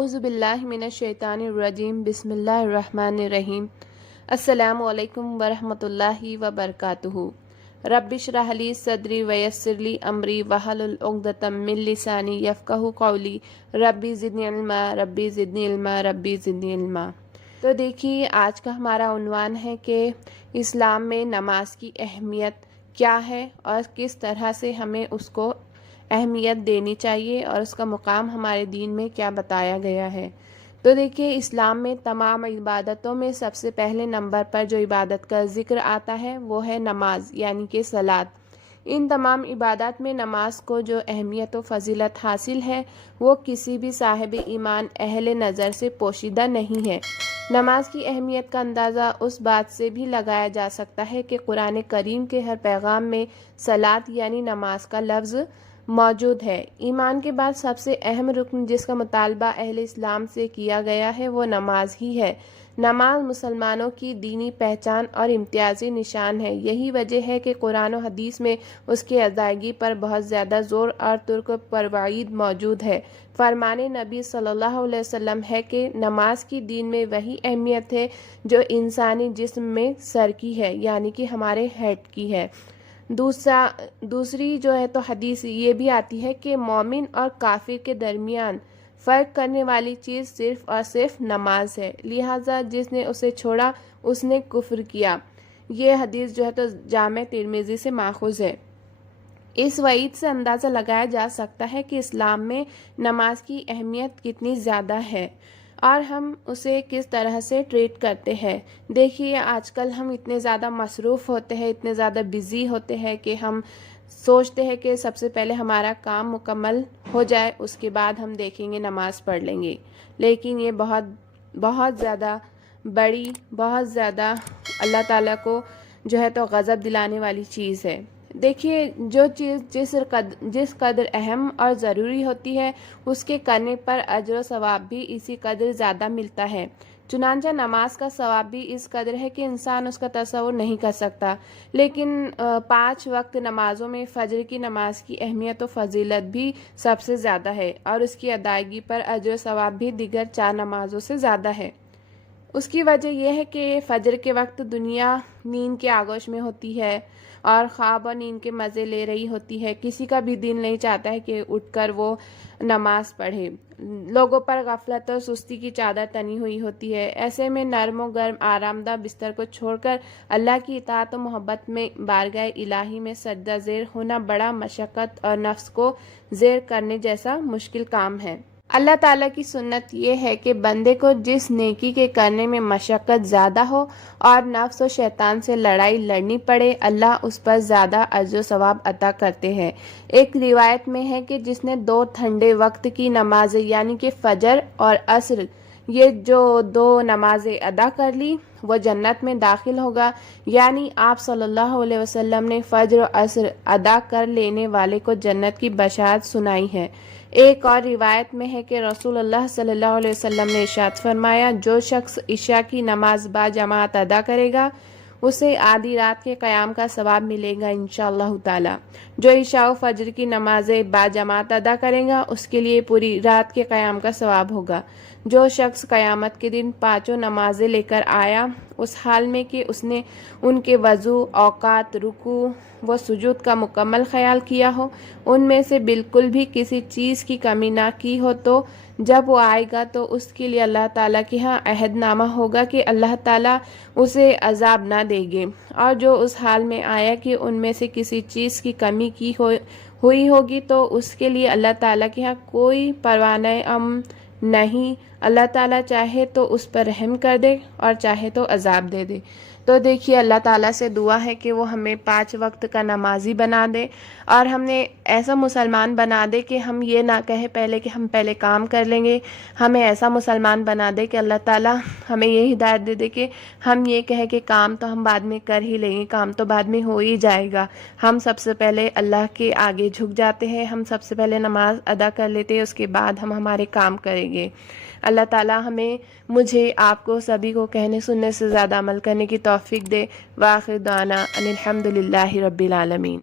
اعوذ باللہ من الشیطان الرجیم بسم اللہ الرحمن الرحیم السلام علیکم ورحمۃ اللہ وبرکاتہ۔ رب اشرح لی صدری ویسر لی امری واحلل عقدۃ من لسانی یفقہوا قولی ربی زدنی علما ربی زدنی علما ربی زدنی علما۔ تو دیکھیے آج کا ہمارا عنوان ہے کہ اسلام میں نماز کی اہمیت کیا ہے اور کس طرح سے ہمیں اس کو اہمیت دینی چاہیے اور اس کا مقام ہمارے دین میں کیا بتایا گیا ہے۔ تو دیکھیے اسلام میں تمام عبادتوں میں سب سے پہلے نمبر پر جو عبادت کا ذکر آتا ہے وہ ہے نماز یعنی کہ صلاۃ۔ ان تمام عبادات میں نماز کو جو اہمیت و فضیلت حاصل ہے وہ کسی بھی صاحب ایمان اہل نظر سے پوشیدہ نہیں ہے۔ نماز کی اہمیت کا اندازہ اس بات سے بھی لگایا جا سکتا ہے کہ قرآن کریم کے ہر پیغام میں صلاۃ یعنی نماز کا لفظ موجود ہے۔ ایمان کے بعد سب سے اہم رکن جس کا مطالبہ اہل اسلام سے کیا گیا ہے وہ نماز ہی ہے۔ نماز مسلمانوں کی دینی پہچان اور امتیازی نشان ہے۔ یہی وجہ ہے کہ قرآن و حدیث میں اس کی ادائیگی پر بہت زیادہ زور اور ترک پروید موجود ہے۔ فرمان نبی صلی اللہ علیہ وسلم ہے کہ نماز کی دین میں وہی اہمیت ہے جو انسانی جسم میں سر کی ہے یعنی کہ ہمارے ہیڈ کی ہے۔ دوسری جو ہے تو حدیث یہ بھی آتی ہے کہ مومن اور کافر کے درمیان فرق کرنے والی چیز صرف اور صرف نماز ہے، لہٰذا جس نے اسے چھوڑا اس نے کفر کیا۔ یہ حدیث جو ہے تو جامع ترمذی سے ماخوذ ہے۔ اس وعید سے اندازہ لگایا جا سکتا ہے کہ اسلام میں نماز کی اہمیت کتنی زیادہ ہے اور ہم اسے کس طرح سے ٹریٹ کرتے ہیں۔ دیکھیے آج کل ہم اتنے زیادہ مصروف ہوتے ہیں، اتنے زیادہ بزی ہوتے ہیں کہ ہم سوچتے ہیں کہ سب سے پہلے ہمارا کام مکمل ہو جائے اس کے بعد ہم دیکھیں گے نماز پڑھ لیں گے، لیکن یہ بہت زیادہ بڑی بہت زیادہ اللہ تعالیٰ کو جو ہے تو غضب دلانے والی چیز ہے۔ دیکھیے جو چیز جس قدر اہم اور ضروری ہوتی ہے اس کے کرنے پر اجر و ثواب بھی اسی قدر زیادہ ملتا ہے۔ چنانچہ نماز کا ثواب بھی اس قدر ہے کہ انسان اس کا تصور نہیں کر سکتا۔ لیکن 5 وقت نمازوں میں فجر کی نماز کی اہمیت و فضیلت بھی سب سے زیادہ ہے اور اس کی ادائیگی پر اجر و ثواب بھی دیگر 4 نمازوں سے زیادہ ہے۔ اس کی وجہ یہ ہے کہ فجر کے وقت دنیا نیند کے آغوش میں ہوتی ہے اور خواب اور نیند کے مزے لے رہی ہوتی ہے۔ کسی کا بھی دل نہیں چاہتا ہے کہ اٹھ کر وہ نماز پڑھے۔ لوگوں پر غفلت اور سستی کی چادر تنی ہوئی ہوتی ہے۔ ایسے میں نرم و گرم آرام دہ بستر کو چھوڑ کر اللہ کی اطاعت و محبت میں بارگاہ الہی میں سجدہ زیر ہونا بڑا مشقت اور نفس کو زیر کرنے جیسا مشکل کام ہے۔ اللہ تعالیٰ کی سنت یہ ہے کہ بندے کو جس نیکی کے کرنے میں مشقت زیادہ ہو اور نفس و شیطان سے لڑائی لڑنی پڑے اللہ اس پر زیادہ اجر و ثواب عطا کرتے ہیں۔ ایک روایت میں ہے کہ جس نے 2 ٹھنڈے وقت کی نمازیں یعنی کہ فجر اور عصر یہ جو 2 نمازیں ادا کر لی وہ جنت میں داخل ہوگا، یعنی آپ صلی اللہ علیہ وسلم نے فجر و عصر ادا کر لینے والے کو جنت کی بشارت سنائی ہے۔ ایک اور روایت میں ہے کہ رسول اللہ صلی اللہ علیہ وسلم نے ارشاد فرمایا جو شخص عشاء کی نماز با جماعت ادا کرے گا اسے آدھی رات کے قیام کا ثواب ملے گا انشاءاللہ تعالی۔ جو عشاء و فجر کی نمازیں با جماعت ادا کرے گا اس کے لیے پوری رات کے قیام کا ثواب ہوگا۔ جو شخص قیامت کے دن 5 نمازیں لے کر آیا اس حال میں کہ اس نے ان کے وضو، اوقات، رکوع و سجود کا مکمل خیال کیا ہو، ان میں سے بالکل بھی کسی چیز کی کمی نہ کی ہو، تو جب وہ آئے گا تو اس کے لیے اللہ تعالیٰ کے ہاں عہد نامہ ہوگا کہ اللہ تعالیٰ اسے عذاب نہ دے گے۔ اور جو اس حال میں آیا کہ ان میں سے کسی چیز کی کمی کی ہوئی ہوگی تو اس کے لیے اللہ تعالیٰ کے ہاں کوئی پروانۂ امن نہیں، اللہ تعالیٰ چاہے تو اس پر رحم کر دے اور چاہے تو عذاب دے دے۔ تو دیکھیے اللہ تعالیٰ سے دعا ہے کہ وہ ہمیں 5 وقت کا نمازی بنا دے اور ہم نے ایسا مسلمان بنا دے کہ ہم یہ نہ کہے پہلے کہ ہم پہلے کام کر لیں گے، ہمیں ایسا مسلمان بنا دے کہ اللہ تعالیٰ ہمیں یہ ہدایت دے دے کہ ہم یہ کہیں کہ کام تو ہم بعد میں کر ہی لیں گے، کام تو بعد میں ہو ہی جائے گا۔ ہم سب سے پہلے اللہ کے آگے جھک جاتے ہیں، ہم سب سے پہلے نماز ادا کر لیتے ہیں، اس کے بعد ہم ہمارے کام کریں گے۔ اللہ تعالیٰ ہمیں مجھے آپ کو سبھی کو کہنے سننے سے زیادہ عمل کرنے کی توفیق دے۔ وآخر دعوانا ان الحمد للہ رب العالمین۔